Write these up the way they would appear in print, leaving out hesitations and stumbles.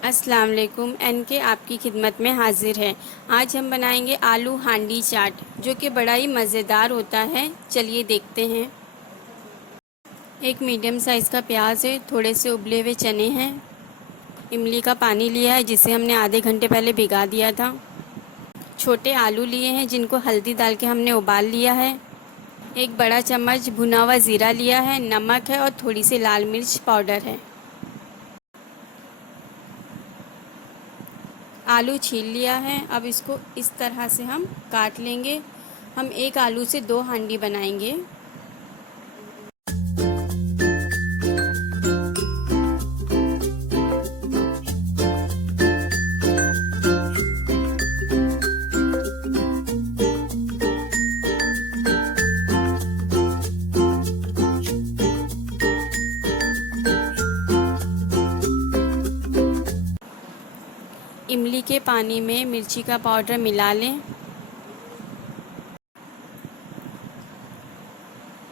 अस्सलाम वालेकुम। के आपकी खिदमत में हाजिर है। आज हम बनाएंगे आलू हांडी चाट, जो कि बड़ा ही मज़ेदार होता है। चलिए देखते हैं। एक मीडियम साइज़ का प्याज है, थोड़े से उबले हुए चने हैं, इमली का पानी लिया है जिसे हमने आधे घंटे पहले भिगा दिया था, छोटे आलू लिए हैं जिनको हल्दी डाल के हमने उबाल लिया है, एक बड़ा चम्मच भुना हुआ ज़ीरा लिया है, नमक है और थोड़ी सी लाल मिर्च पाउडर है। आलू छील लिया है। अब इसको इस तरह से हम काट लेंगे। हम एक आलू से 2 हांडी बनाएंगे। इमली के पानी में मिर्ची का पाउडर मिला लें।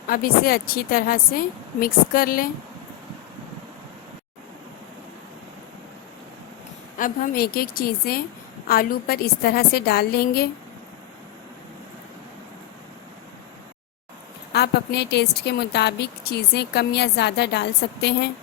अब इसे अच्छी तरह से मिक्स कर लें। अब हम एक एक चीज़ें आलू पर इस तरह से डाल लेंगे। आप अपने टेस्ट के मुताबिक चीज़ें कम या ज़्यादा डाल सकते हैं।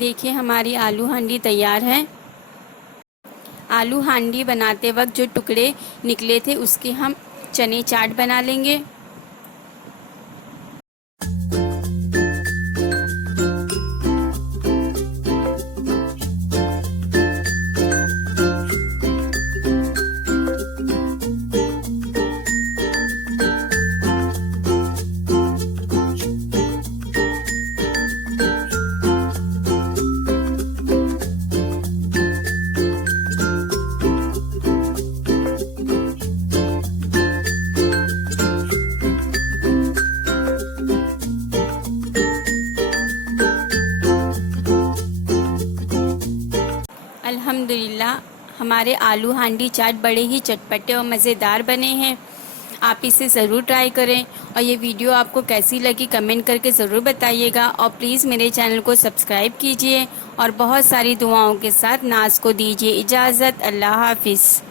देखिए, हमारी आलू हांडी तैयार है। आलू हांडी बनाते वक्त जो टुकड़े निकले थे उसके हम चने चाट बना लेंगे। अल्हम्दुलिल्लाह, हमारे आलू हांडी चाट बड़े ही चटपटे और मज़ेदार बने हैं। आप इसे ज़रूर ट्राई करें और ये वीडियो आपको कैसी लगी कमेंट करके ज़रूर बताइएगा। और प्लीज़ मेरे चैनल को सब्सक्राइब कीजिए और बहुत सारी दुआओं के साथ नाज को दीजिए इजाज़त। अल्लाह हाफ़िज़।